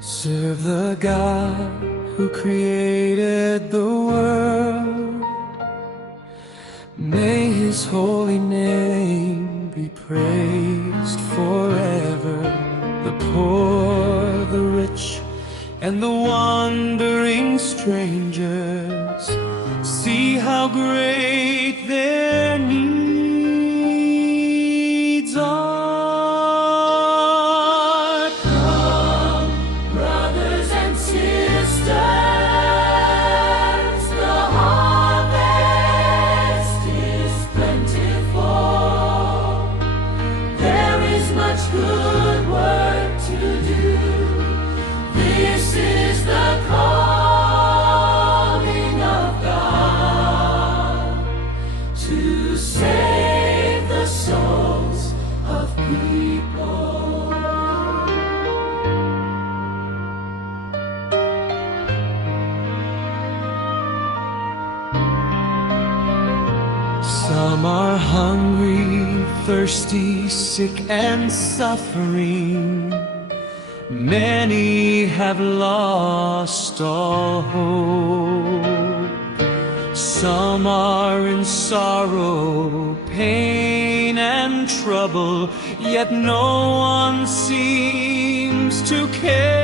Serve the God who created the world. May His holy name be praised forever. The poor, the rich, and the wandering strangers, see how great their needs are. Come, brothers and sisters, the harvest is plentiful. There is much good work to do. This is the calling of God to save the souls of people. Some are hungry, thirsty, sick and suffering. Many have lost all hope. Some are in sorrow, pain and trouble, yet no one seems to care.